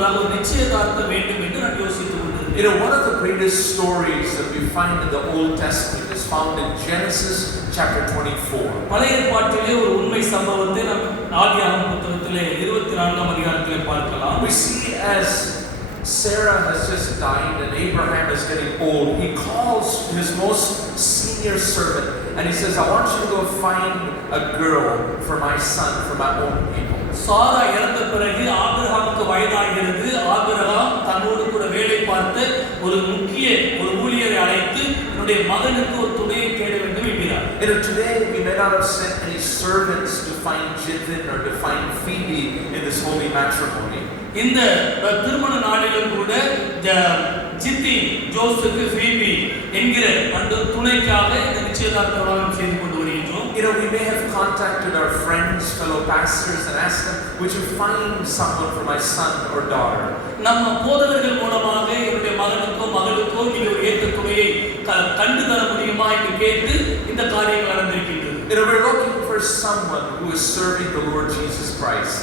முன்பதாக ஒரு நிச்சயதார்த்தம் வேண்டும் என்று நான் யோசித்துக் கொண்டிருந்தேன். You know, one of the greatest stories that we find in the Old Testament is found in Genesis chapter 24. பழைய ஏற்பாட்டிலே ஒரு உண்மை சம்பவத்தை நாம் ஆதியாகமம் புத்தகத்திலே 24ஆம் அதிகாரத்திலே பார்க்கலாம். We see as Sarah has just died and Abraham is getting old, he calls his most senior servant and he says, I want you to go find a girl for my son, for my own people. சாரா இறந்த பிறகு ஆபிரகாமுக்கு வயதாகிறது. Abraham தன்னோடு கூட வேலை பார்த்த ஒரு முக்கிய ஒரு ஊழியரை அழைத்து என்னுடைய மகனுக்கு ஒரு துணையை தேட வேண்டும் என்கிறார். You know, today we may not have sent any servants to find Jithin or to find Phoebe in this holy matrimony. இந்த திருமண நாளிலும் கூட ஜித்தி ஜோஸுக்கு ஃபீபி என்கிற அந்த துணைக்காக இந்த நிச்சயதார்த்த விவாகம் செய்து கொண்டு வருகின்றோம். You know, we may have contacted our friends, fellow pastors and asked them, would you find someone for my son or daughter? நம்ம போதகர்கள் மூலமாக என்னுடைய மகனுக்கோ மகளுக்கோ நீங்க ஒரு ஏற்ற துணையை கண்டு தர முடியுமா என்று கேட்டு இந்த காரியங்கள் நடந்திருக்கின்றது. You know, we're looking for someone who is serving the Lord Jesus Christ.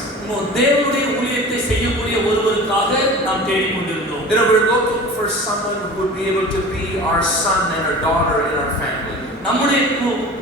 தேவனுடைய ஊழியத்தை செய்யக்கூடிய ஒருவருக்காக நாம் தேடிக்கொண்டிருந்தோம். You know, we're looking for someone who would be able to be our son and our daughter in our family. நம்முடைய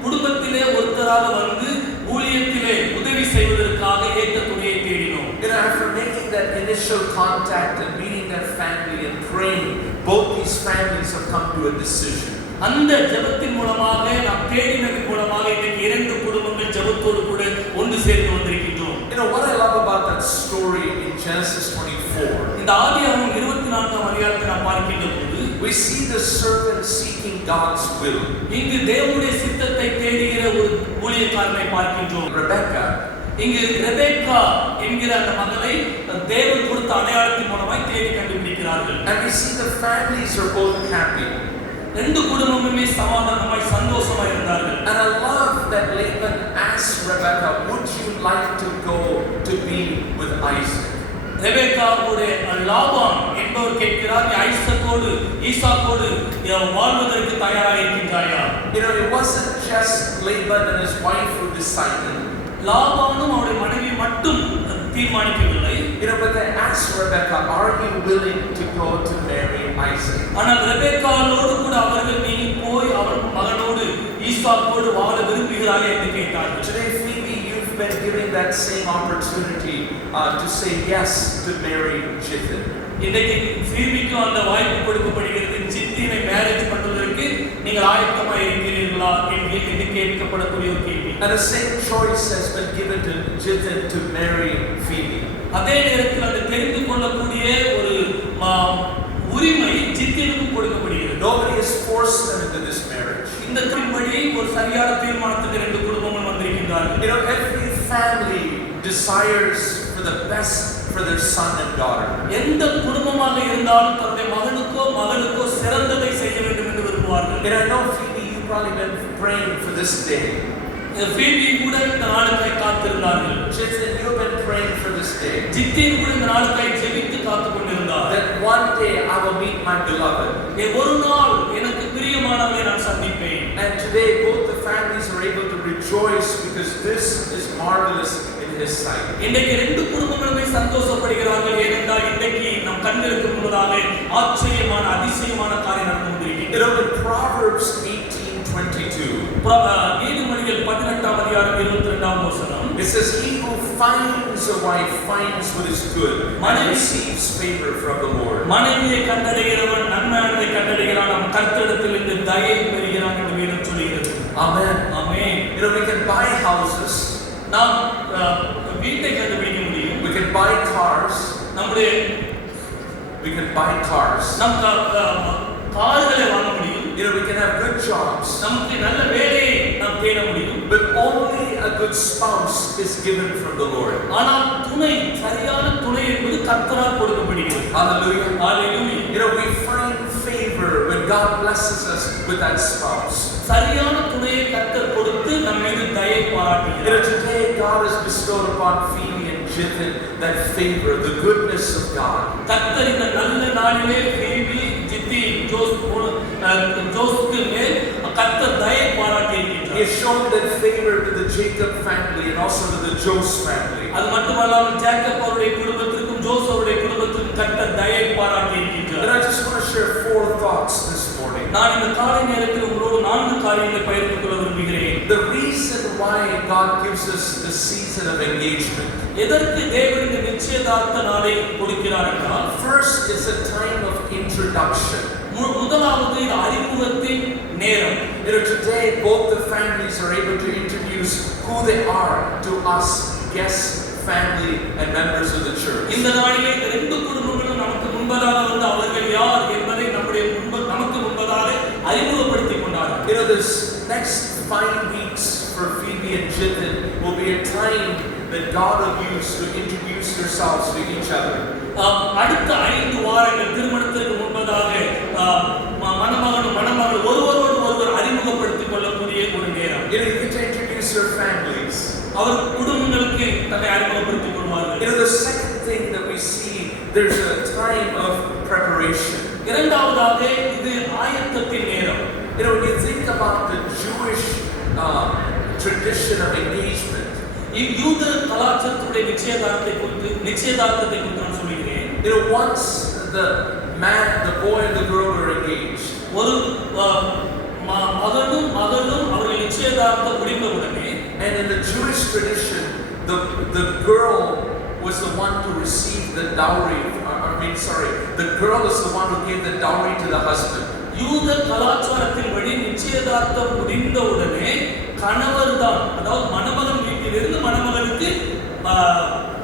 குடும்பத்திலே ஒருத்தராக வந்து ஊழியத்திலே உதவி செய்வதற்காக ஏற்ற துணையை தேடினோம். You know, after making that initial contact and meeting that family and praying, both these families have come to a decision. அந்த ஜெபத்தின் மூலமாக நாம் தேடினதின் மூலமாக இன்னைக்கு இரண்டு குடும்பங்கள் ஜெபத்தோடு கூட ஒன்று சேர்ந்து வந்திருக்கின்றோம். You know what I love about that story in Genesis 24? இந்த ஆதியாகமம் 24ஆம் அதிகாரத்தை நாம் பார்க்கின்ற போது we see the servant seeking God's will. இங்கு தேவனுடைய சித்தத்தை தேடுகிற ஒரு ஊழியக்காரனை பார்க்கின்றோம். Rebecca. இங்கு ரெபெக்கா என்கிற அந்த மகளை தேவன் கொடுத்த அடையாளத்தின் மூலமாய் தேடி கண்டுபிடிக்கிறார்கள். And we see the families are both happy. ரெண்டு குடும்பமுமே சமாதானமாய் சந்தோஷமாய் இருந்தார்கள். And I love that Laban asked Rebecca, would you like to go to be with Isaac? Rebecca ஒரு லாபான் என்பவர் கேட்கிறார், நீ ஐசக்கோடு ஈசாக்கோடு வாழ்வதற்கு தயாராக இருக்கின்றாயா? You know, it wasn't just Laban and his wife who decided. லாபானும் அவருடைய மனைவி மட்டும் தீர்மானிக்கவில்லை. You know, but they asked Rebecca, are you willing to go to marry Isaac? ஆனால் ரெபெக்காளோடு கூட அவர்கள் நீ போய் அவள் மகனோடு ஈசாக்கோடு வாழ விரும்புகிறாயா என்று கேட்டார்கள். Today, Phoebe, you've been given that same opportunity to say yes to marry Jithin. இன்னைக்கு ஃபீபிக்கு அந்த வாய்ப்பு கொடுக்கப்படுகிறது. ஜித்தினை மேரேஜ் பண்ணுவதற்கு நீங்கள் ஆயத்தமாக இருக்கிறீர்களா என்று கேட்கப்படக்கூடிய ஒரு கேள்வி. And the same choice has been given to Jithin to marry Phoebe. அதே நேரத்தில் அந்த தெரிந்து கொள்ளக்கூடிய ஒரு உரிமை ஜித்தினுக்கு கொடுக்கப்படுகிறது. Nobody has forced them into this marriage. இந்த திருப்படி ஒரு சரியான தீர்மானத்துக்கு ரெண்டு குடும்பங்கள் வந்திருக்கின்றார்கள். You know, every family desires for the best for their son and daughter. எந்த குடும்பமாக இருந்தாலும் தன்னுடைய மகனுக்கோ மகளுக்கோ சிறந்ததை செய்ய வேண்டும் என்று விரும்புவார்கள். And I know Phoebe, you've probably been praying for this day. Phoebe கூட இந்த நாளுக்காய் காத்திருந்தார்கள். Jithin, you've been praying for this day. Jitin கூட இந்த நாளுக்காய் ஜெபித்து காத்துக் கொண்டிருந்தார். That one day I will meet my beloved. ஒரு நாள் எனக்கு பிரியமானவரை நான் சந்திப்பேன். And today both the families are able to rejoice because this is marvelous in His sight. இன்னைக்கு ரெண்டு குடும்பங்களுமே சந்தோஷப்படுகிறார்கள். ஏனென்றால் இன்னைக்கு நம் கண்களுக்கு முன்பதாக ஆச்சரியமான அதிசயமான காரியம் நடந்து கொண்டிருக்கிறது. You know, in Proverbs 18:22, நீதிமொழிகள் 18ஆம் அதிகாரம் 22ஆம் வசனம், it says, he who finds a wife finds what is good and receives favor from the Lord. மனைவியை கண்டடைகிறவன் நன்மையானதை கண்டடைகிறான், அவன் கர்த்தரிடத்திலிருந்து தயை பெறுகிறான் என்று வேதம் சொல்கிறது. Amen. Amen. You know, we can buy houses, நாம் வீட்டை கண்டுபிடிக்க முடியும். we can buy cars, நம்முடைய we can buy cars. நம் கார்களை வாங்க முடியும். You know, we can have good jobs. நமக்கு நல்ல வேலையை நாம் தேட முடியும். But only a good spouse is given from the Lord. ஆனால் துணை, சரியான துணை என்பது கர்த்தரால் கொடுக்கப்படுகிறது. Hallelujah. Hallelujah. You know, we find favor when God blesses us with that spouse. சரியான துணையை கர்த்தர் கொடுத்து நம் மீது தயை You know, பாராட்டுகிறார். today God has bestowed upon Phoebe and Jithin that favor, the goodness of God. கர்த்தர் இந்த நல்ல நாளிலே ஃபீபி, ஜித்தி, ஜோஸ்க்கு மேல் கர்த்தர் தயை பாராட்டி He இருக்கிறார். has shown that favor to the Jacob family and also to the Jose family. அது மட்டுமல்லாமல் ஜேக்கப் அவருடைய குடும்பத்திற்கும் ஜோஸ் அவருடைய குடும்பத்திற்கும் நான் இந்த காலை நேரத்தில் உங்களோடு 4 காரியங்களை பகிர்ந்து கொள்ள விரும்புகிறேன். The reason why God gives us the season of engagement. எதற்கு தேவன் இந்த நிச்சயதார்த்த நாளை கொடுக்கிறார் என்றால், First, it's a time of introduction. முதலாவது இது அறிமுகத்தின் நேரம். Today both the families are able to introduce who they are to us, guests, family, and members of the church. இந்த நாளிலே இந்த 2 குடும்பங்களும் நமக்கு முன்பதாக வந்து அவர்கள் யார் என்பதை நமக்கு முன்பதாக அறிமுகப்படுத்திக் கொண்டார்கள். This next 5 weeks for Phoebe and Jitin will be a time that God will use to introduce yourselves to each other. அடுத்த 5 வாரங்கள் திருமணத்திற்கு முன்பதாக மணமகனும் மணமகள் ஒருவரோடு ஒருவர் அறிமுகப்படுத்திக் கொள்ளக்கூடிய ஒரு நேரம். You get to introduce your families. அவர் குடும்பங்களுக்கு தன்னை அறிமுகப்படுத்திக் கொள்வார்கள். The second thing that we see, there's a time of preparation. இரண்டாவதாக இது ஆயத்தத்தின் நேரம். When you think about the Jewish tradition of engagement, யூத கலாச்சாரத்துடைய நிச்சயதார்த்தத்தை குறித்து நான் சொல்கிறேன். Once the boy and the girl were engaged, ஒரு மகனும் மகளும் அவர்கள் நிச்சயதார்த்தம் முடிந்தவுடனே, and in the Jewish tradition, the girl was the one to receive the dowry. The girl is the one who gave the dowry to the husband. யூத கலாச்சாரத்தின்படி நிச்சயதார்த்தம் முடிந்தவுடனே கணவர் தான், அதாவது மணமகன் வீட்டிலிருந்து மணமகனுக்கு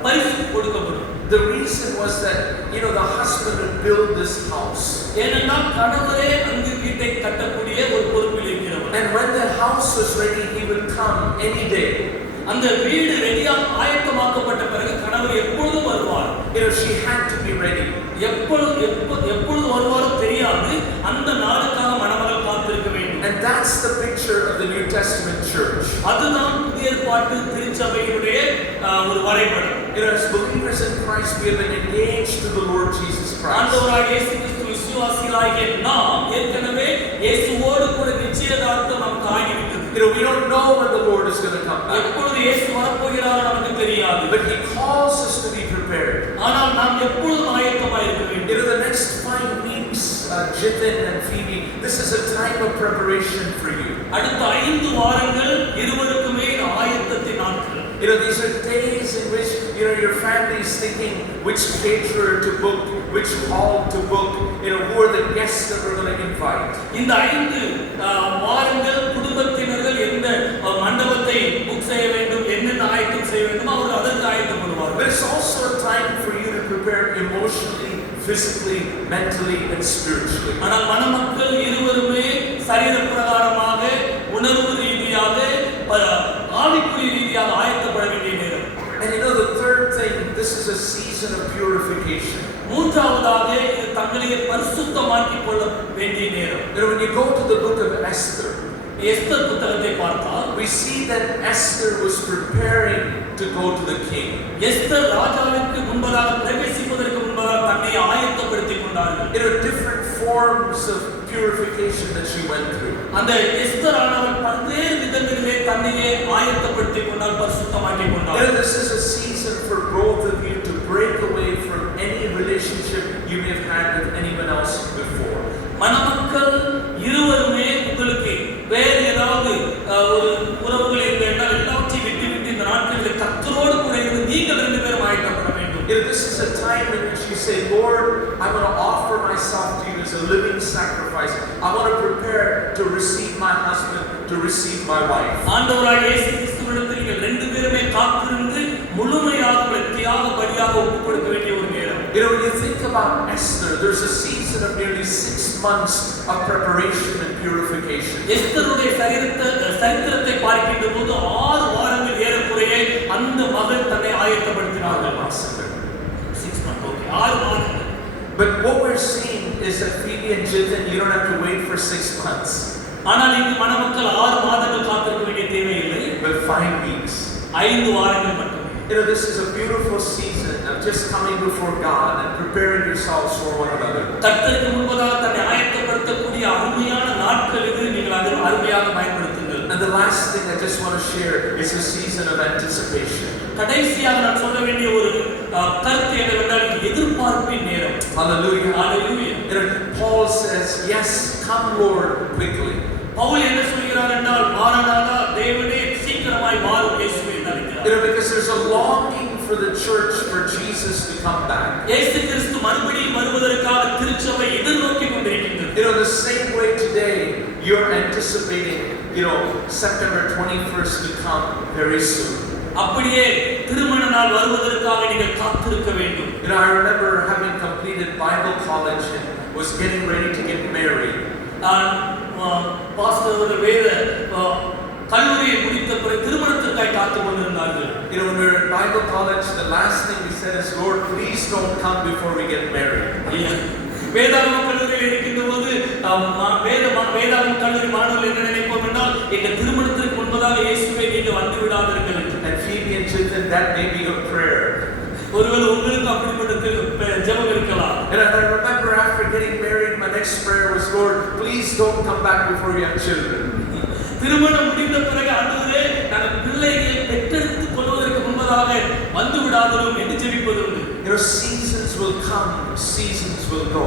பரிசு கொடுக்கப்படும். The reason was that the husband would build this house. ஏனென்றால் கணவரே அங்கு வீட்டை கட்டக்கூடிய ஒரு பொறுப்பில் இருக்கிறவர். And when the house was ready, he would come any day. அந்த வீடு ரெடியாக ஆயத்தமாக்கப்பட்ட பிறகு கணவர் எப்பொழுதும் வருவார். She had to be ready. எப்பொழுது வருவாரோ தெரியாது, அந்த நாளுக்காக மணமகள் காத்திருக்க வேண்டும். And that's the picture of the New Testament church. அதுதான் புதிய ஏற்பாட்டு திருச்சபையுடைய ஒரு வரைபடம். As believers in Christ, we have been engaged to the Lord Jesus Christ. ஆண்டவராகிய இயேசு கிறிஸ்து விசுவாசிகளாகிய நாம் ஏற்கனவே இயேசுவோடு கூட நிச்சயதார்த்தம் நமக்கு ஆகிவிட்டது. We don't know when the Lord is going to come back. எப்பொழுது இயேசு வரப்போகிறார் நமக்கு தெரியாது. But He calls us to be prepared. ஆனால் நாம் எப்பொழுதும் ஆயத்தமாக இருக்க வேண்டும். The next 5 weeks, Jitin and Phoebe, this is a time of preparation for you. அடுத்த 5 வாரங்கள் இருவருக்குமே ஆயத்தத்தின் நாட்கள். These are days in which your family is thinking which caterer to book, which hall to book, who are the guests that we're going to invite. இந்த 5 வாரங்கள் குடும்பத்தினர்கள் எந்த மண்டபத்தை book செய்ய வேண்டும், என்னென்ன ஆயத்தம் செய்ய வேண்டும், அவர்கள் அதற்கு ஆயத்தப்படுவார்கள். But it's also a time for you to prepare emotionally, physically, mentally, and spiritually. ஆனால் மணமக்கள் இருவருமே சரீர பிரகாரமாக, உணர்வு ரீதியாக, ஆவிக்குரிய ரீதியாக ஆயத்தப்பட வேண்டிய நேரம். And the third thing, this is a season of purification. மூன்றாவதாக இது தங்களை பரிசுத்தமாக்கிக் கொள்ள வேண்டிய நேரம். When you go to the book of Esther, Esther புத்தகத்தை பார்த்தால் we see that Esther was preparing to go to the king. Esther ராஜாவுக்கு முன்பதாக பிரவேசிப்பதற்கு முன்பதாக தன்னை ஆயத்தப்படுத்திக் கொண்டார்கள். Different forms of purification that she went through. அந்த எஸ்தர் ஆனவள் பல்வேறு விதங்களிலே தன்னையே ஆயத்தப்படுத்திக் கொண்டால், பரிசுத்தமாக்கிக் கொண்டால். This is a season for both of you to break away from any relationship you may have had with anyone else before. மணமக்கள் இருவருமே உங்களுக்கு வேறு ஏதாவது ஒரு உறவுகள் இருந்தால் எல்லாவற்றையும் விட்டுவிட்டு இந்த நாட்களில் கர்த்தரோடு கூட இருந்து நீங்கள் 2 பேரும் ஆயத்தப்பட வேண்டும். This is a time in which you say, Lord, I want to offer myself to you as a living sacrifice. I want to prepare to receive my husband, to receive my wife. ஆண்டவராகிய இயேசு கிறிஸ்துவிடத்தில் நீங்கள் 2 பேருமே காத்திருந்து முழுமையாக தியாக பலியாக ஒப்புக் கொடுக்க வேண்டிய ஒரு நேரம். When you think about Esther, there's a season of nearly 6 months of preparation and purification. எஸ்தருடைய சரித்திரத்தை பார்க்கின்ற போது 6 வாரங்கள் ஏறக்குறைய அந்த மகள் தன்னை ஆயத்தப்படுத்தினார்கள். 6 months, okay, 6 வாரங்கள். But what we're seeing is that Phoebe and Jitin, you don't have to wait for 6 months. ஆனால் இங்கு மணமக்கள் 6 மாதங்கள் காத்திருக்க வேண்டிய தேவையில்லை. But 5 weeks. 5 வாரங்கள் மட்டுமே. This is a beautiful season of just coming before God and preparing yourselves for one another. கர்த்தருக்கு முன்பதாக தன்னை ஆயத்தப்படுத்தக்கூடிய அருமையான நாட்கள் இது. நீங்கள் அதை அருமையாக பயன்படுத்துங்கள். And the last thing I just want to share is a season of anticipation. கடைசியாக நான் சொல்ல வேண்டிய ஒரு கருத்து என்னவென்றால் எதிர்பார்ப்பின் நேரம். Hallelujah. Hallelujah. You know, Paul says, yes, come Lord quickly. Pavul என்ன சொல்கிறார் என்றால் மாரநாதா தேவனே சீக்கிரமாய் வாரும் இயேசுவே என்று அழைக்கிறார். You know, because there's a longing for the church for Jesus to come back. இயேசு கிறிஸ்து மறுபடியும் வருவதற்காக திருச்சபை எதிர்நோக்கிக் கொண்டிருக்கின்றது. You know, the same way today you're anticipating, you know, September 21st to come very soon. அப்படியே திருமண நாள் வருவதற்காக நீங்கள் காத்திருக்க வேண்டும். You know, I remember having completed Bible college and was getting ready to get married. நான் pastor அவர்கள் வேத கல்லூரியை முடித்த பிறகு திருமணத்திற்காக காத்துக் கொண்டிருந்தார்கள். You know, when we were in Bible college, the last thing we said is, Lord, please don't come before we get married. வேதாகம கல்லூரியில் இருக்கின்ற போது வேதாகம கல்லூரி மாணவர்கள் என்ன நினைப்போம் என்றால் எங்கள் திருமணத்திற்கு முன்பதாக இயேசுவை நீங்கள் வந்து விடாதீர்கள் என்று. And Phoebe and Chintan, that may be a prayer. ஒருவேளை உங்களுக்கு அப்படிப்பட்ட ஜெபம் இருக்கலாம். And I remember after getting married, my next prayer was, Lord, please don't come back before you have children. திருமணம் முடிந்த பிறகு ஆண்டவரே நான் பிள்ளைகளை பெற்றெடுத்துக் கொள்வதற்கு முன்பதாக வந்து விடாதரும் என்று ஜெபிப்பது உண்டு. Your seasons will come, seasons will go.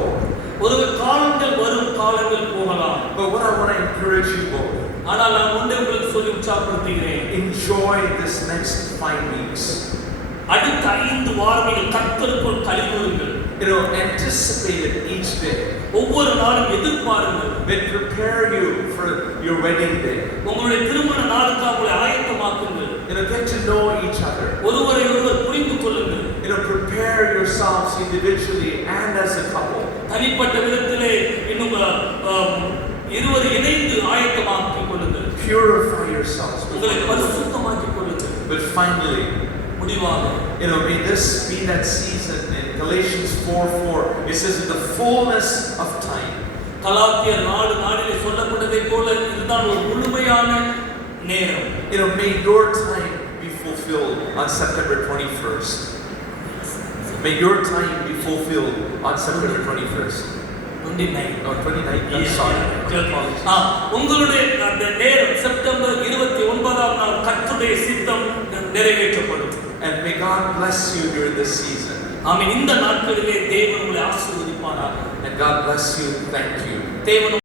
ஒரு காலங்கள் வரும், காலங்கள் போகலாம். But what I want to encourage you both, ஆனால் நான் ஒன்றை உங்களுக்கு சொல்லி உற்சாகப்படுத்துகிறேன். enjoy this next 5 weeks. அடுத்த 5 வாரங்கள் கர்த்தருக்குள் களிகூருங்கள். You know, anticipate it each day. ஒவ்வொரு நாளும் எதிர்பாருங்கள். Then prepare you for your wedding day. உங்களுடைய திருமண நாளுக்கு உங்களை ஆயத்தமாக்குங்கள். You know, get to know each other. ஒருவரை ஒருவர் புரிந்து கொள்ளுங்கள். You know, prepare yourselves individually and as a couple. தனிப்பட்ட விதத்திலே இன்னும் இருவர் இணைந்து ஆயத்தமாக்கிக் கொள்ளுங்கள். Purify yourselves. உங்களை பரிசுத்தமாக்கிக் கொள்ளுங்கள். But finally, முடிவாக you know, may this be that season in Galatians 4:4. It says, in the fullness of time. கலாத்தியர் 4:4 சொல்லப்பட்டதை போல இதுதான் ஒரு முழுமையான நேரம். You know, may your time be fulfilled on September 21st. May your time be fulfilled on September 21st. 29. No, 29th. I'm sorry. உங்களுடைய அந்த நேரம் September 29ஆம் நாள் கர்த்தருடைய சித்தம் நிறைவேற்றப்படும். And may God bless you during this season. ஆமென். இந்த நாட்களிலே தேவன் உங்களை ஆசீர்வதிப்பாராக. And God bless you. Thank you. தேவன்